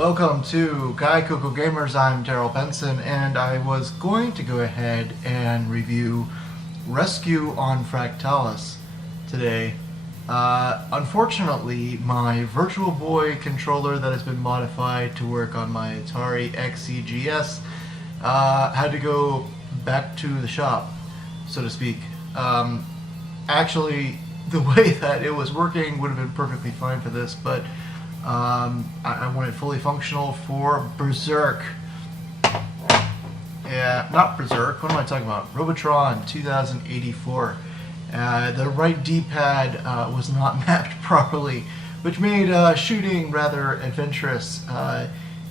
Welcome to Gaikoku Gamers. I'm Darryl Benson, and I was going to go ahead and review Rescue on Fractalis today. Unfortunately, my Virtual Boy controller that has been modified to work on my Atari XEGS had to go back to the shop, so to speak. Actually, the way that it was working would have been perfectly fine for this, but I want it fully functional for Berserk. Yeah, not Berserk. What am I talking about? Robotron 2084. The right D-pad was not mapped properly, which made shooting rather adventurous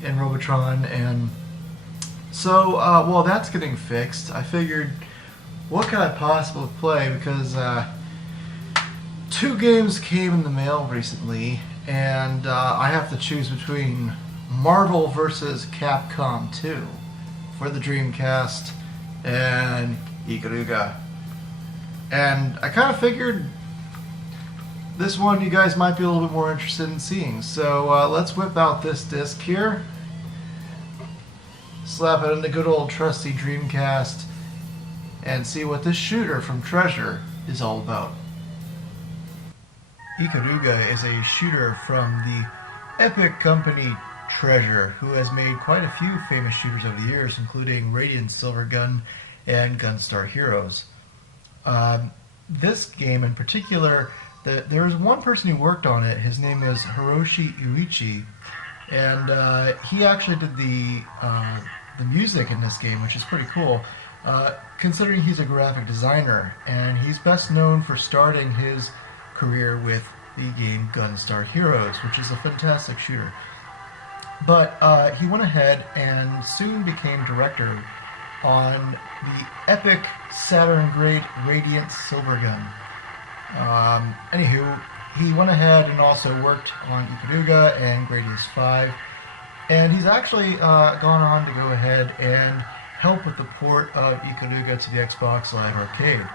in Robotron. And so, while that's getting fixed, I figured, what can I possibly play? Because two games came in the mail recently, and I have to choose between Marvel vs. Capcom 2 for the Dreamcast and Ikaruga. And I kind of figured this one you guys might be a little bit more interested in seeing. So let's whip out this disc here, slap it in the good old trusty Dreamcast, and see what this shooter from Treasure is all about. Ikaruga is a shooter from the epic company Treasure, who has made quite a few famous shooters over the years, including Radiant Silvergun and Gunstar Heroes. This game in particular, there was one person who worked on it. His name is Hiroshi Uichi, and he actually did the music in this game, which is pretty cool, considering he's a graphic designer, and he's best known for starting his career with the game Gunstar Heroes, which is a fantastic shooter. But he went ahead and soon became director on the epic Saturn-grade Radiant Silvergun. Anywho, he went ahead and also worked on Ikaruga and Gradius 5, and he's actually gone on to go ahead and help with the port of Ikaruga to the Xbox Live Arcade,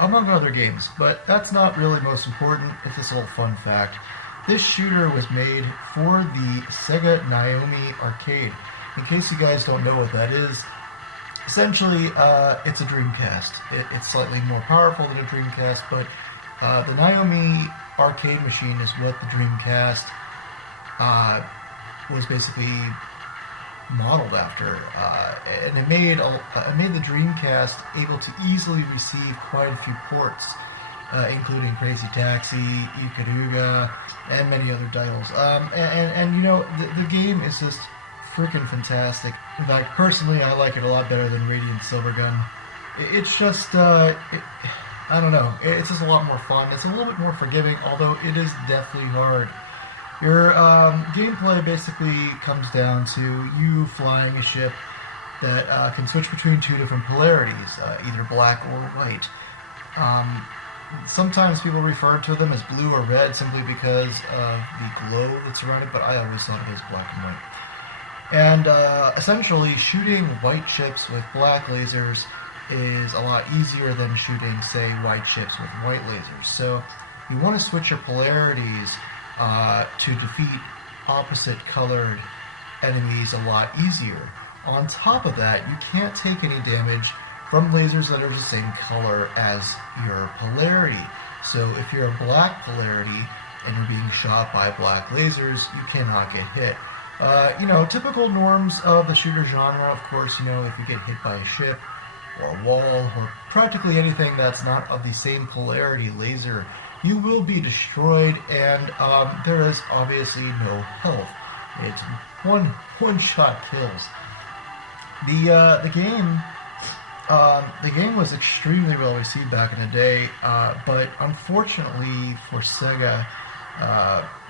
among other games. But that's not really most important. It's just a little fun fact. This shooter was made for the Sega Naomi arcade. In case you guys don't know what that is, essentially it's a Dreamcast. It's slightly more powerful than a Dreamcast, but the Naomi arcade machine is what the Dreamcast was basically modeled after, and it made the Dreamcast able to easily receive quite a few ports, including Crazy Taxi, Ikaruga, and many other titles. And you know, the game is just freaking fantastic. In fact, personally, I like it a lot better than Radiant Silvergun. It's just, I don't know, it's just a lot more fun. It's a little bit more forgiving, although it is deathly hard. Your gameplay basically comes down to you flying a ship that can switch between two different polarities, either black or white. Sometimes people refer to them as blue or red simply because of the glow that's around it, but I always thought of it as black and white. And essentially, shooting white ships with black lasers is a lot easier than shooting, say, white ships with white lasers. So you want to switch your polarities to defeat opposite colored enemies a lot easier. On top of that, you can't take any damage from lasers that are the same color as your polarity. So if you're a black polarity and you're being shot by black lasers, you cannot get hit. You know, typical norms of the shooter genre, of course, you know, if you get hit by a ship or a wall or practically anything that's not of the same polarity laser, you will be destroyed, and there is obviously no health. It's one-shot kills. The game was extremely well received back in the day, but unfortunately for Sega,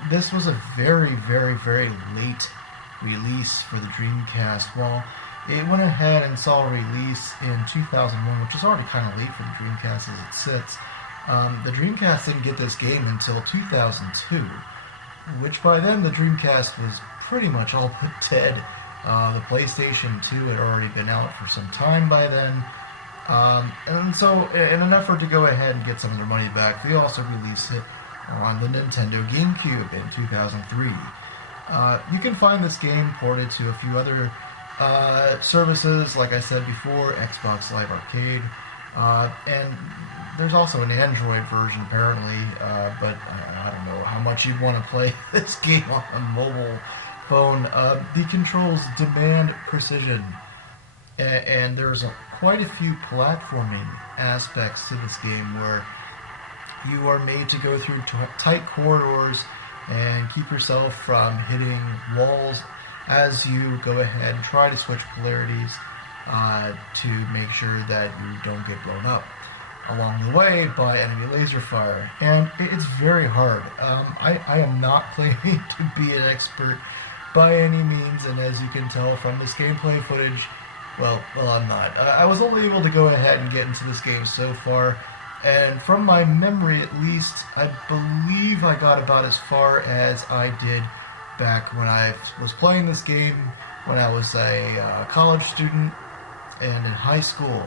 this was a very, very, very late release for the Dreamcast. Well, it went ahead and saw a release in 2001, which is already kind of late for the Dreamcast as it sits. The Dreamcast didn't get this game until 2002, which by then the Dreamcast was pretty much all but dead. The PlayStation 2 had already been out for some time by then. And so, in an effort to go ahead and get some of their money back, they also released it on the Nintendo GameCube in 2003. You can find this game ported to a few other services, like I said before, Xbox Live Arcade, and there's also an Android version apparently, but I don't know how much you'd want to play this game on a mobile phone. The controls demand precision, and there's quite a few platforming aspects to this game where you are made to go through tight corridors and keep yourself from hitting walls as you go ahead and try to switch polarities to make sure that you don't get blown up along the way by enemy laser fire. And it's very hard. I am not claiming to be an expert by any means, and as you can tell from this gameplay footage, well, I'm not. I was only able to go ahead and get into this game so far, and from my memory at least, I believe I got about as far as I did back when I was playing this game when I was a college student and in high school.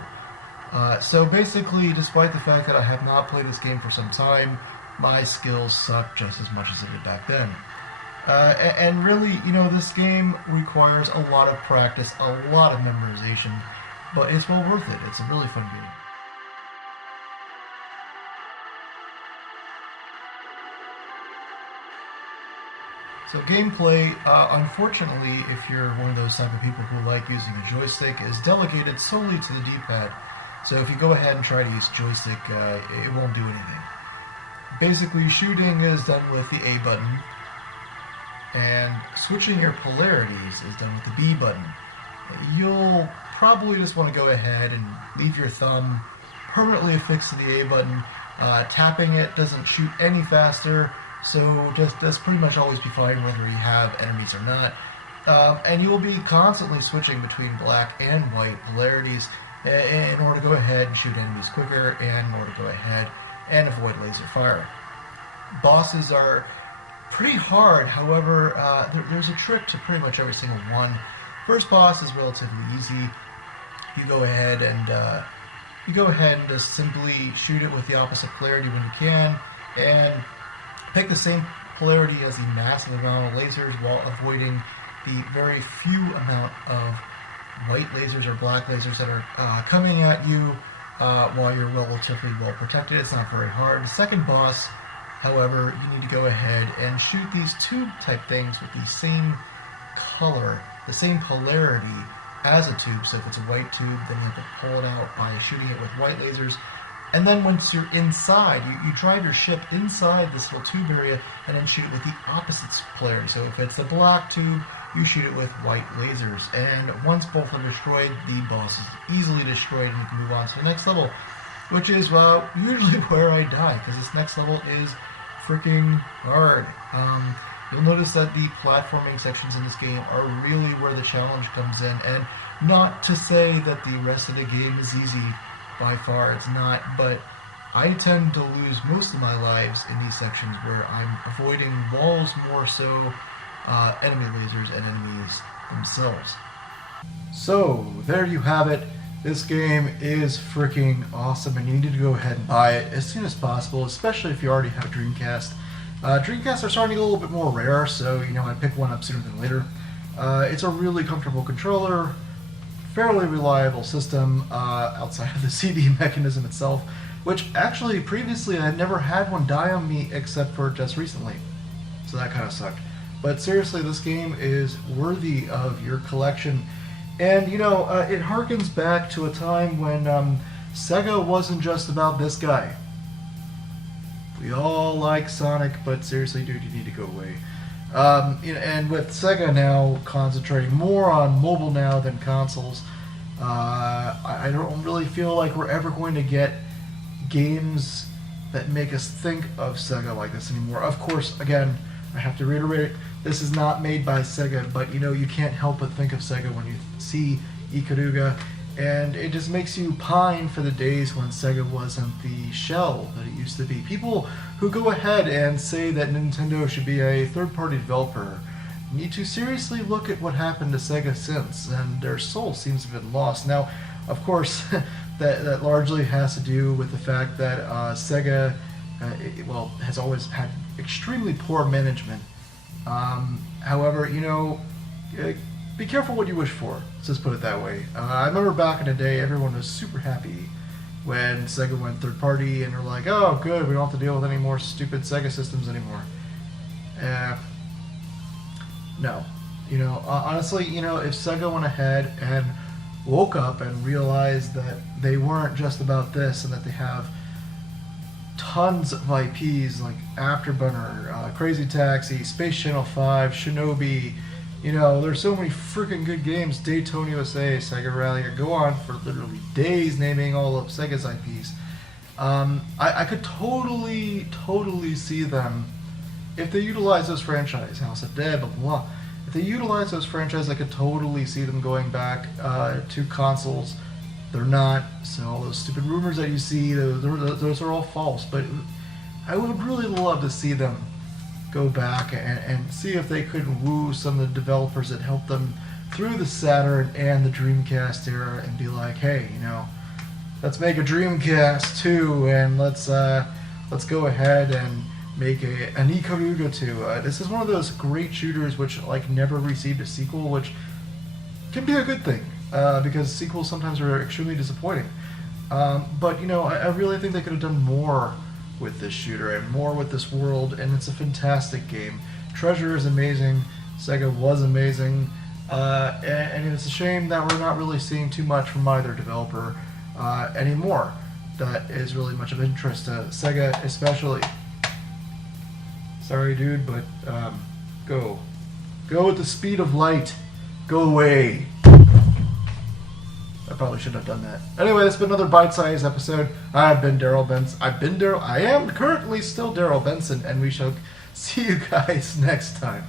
So basically, despite the fact that I have not played this game for some time, my skills suck just as much as they did back then. And really, you know, this game requires a lot of practice, a lot of memorization, but it's well worth it. It's a really fun game. So gameplay, unfortunately, if you're one of those type of people who like using a joystick, is delegated solely to the D-pad. So if you go ahead and try to use joystick, it won't do anything. Basically, shooting is done with the A button, and switching your polarities is done with the B button. You'll probably just want to go ahead and leave your thumb permanently affixed to the A button. Tapping it doesn't shoot any faster, so that's pretty much always be fine whether you have enemies or not. And you will be constantly switching between black and white polarities in order to go ahead and shoot enemies quicker, and in order to go ahead and avoid laser fire. Bosses are pretty hard, however, there's a trick to pretty much every single one. First boss is relatively easy. You go ahead and just simply shoot it with the opposite polarity when you can, and pick the same polarity as the massive amount of lasers while avoiding the very few amount of white lasers or black lasers that are coming at you while you're relatively well protected. It's not very hard. The second boss, however, you need to go ahead and shoot these tube type things with the same color, the same polarity as a tube. So if it's a white tube, then you have to pull it out by shooting it with white lasers. And then once you're inside, you drive your ship inside this little tube area and then shoot it with the opposite polarity. So if it's a black tube, you shoot it with white lasers. And once both are destroyed, the boss is easily destroyed and you can move on to the next level, which is usually where I die, because this next level is freaking hard. You'll notice that the platforming sections in this game are really where the challenge comes in, and not to say that the rest of the game is easy. By far, it's not, but I tend to lose most of my lives in these sections where I'm avoiding walls more so enemy lasers and enemies themselves. So, there you have it. This game is freaking awesome, and you need to go ahead and buy it as soon as possible, especially if you already have a Dreamcast. Dreamcasts are starting to get a little bit more rare, so I pick one up sooner than later. It's a really comfortable controller, fairly reliable system outside of the CD mechanism itself, which actually previously I had never had one die on me except for just recently, so that kind of sucked. But seriously, this game is worthy of your collection, and it harkens back to a time when Sega wasn't just about this guy. We all like Sonic, but seriously, dude, you need to go away. And with Sega now concentrating more on mobile now than consoles, I don't really feel like we're ever going to get games that make us think of Sega like this anymore. Of course, again, I have to reiterate, this is not made by Sega, but you can't help but think of Sega when you see Ikaruga, and it just makes you pine for the days when Sega wasn't the shell that it used to be. People who go ahead and say that Nintendo should be a third-party developer need to seriously look at what happened to Sega since, and their soul seems to have been lost. Now, of course, that largely has to do with the fact that Sega, has always had extremely poor management However, be careful what you wish for. Let's just put it that way. I remember back in the day, everyone was super happy when Sega went third party, and they're like, "Oh, good, we don't have to deal with any more stupid Sega systems anymore." No. Honestly, if Sega went ahead and woke up and realized that they weren't just about this, and that they have tons of IPs like Afterburner, Crazy Taxi, Space Channel 5, Shinobi. There's so many freaking good games. Daytona USA, Sega Rally. I go on for literally days naming all of Sega's IPs. I could totally see them, if they utilize those franchises, House of Dead, blah, blah, blah. If they utilize those franchises, I could totally see them going back to consoles. They're not, so all those stupid rumors that you see, those are all false. But I would really love to see them go back and see if they could woo some of the developers that helped them through the Saturn and the Dreamcast era, and be like, hey, let's make a Dreamcast 2, and let's go ahead and make an Ikaruga 2. This is one of those great shooters which never received a sequel, which can be a good thing, because sequels sometimes are extremely disappointing. But I really think they could have done more with this shooter and more with this world, and it's a fantastic game. Treasure is amazing. Sega was amazing, and it's a shame that we're not really seeing too much from either developer anymore. That is really much of interest to Sega, especially. Sorry, dude, but go with the speed of light. Go away. I probably shouldn't have done that. Anyway, that's been another Bite-Sized episode. I've been Darryl Benson. I am currently still Darryl Benson, and we shall see you guys next time.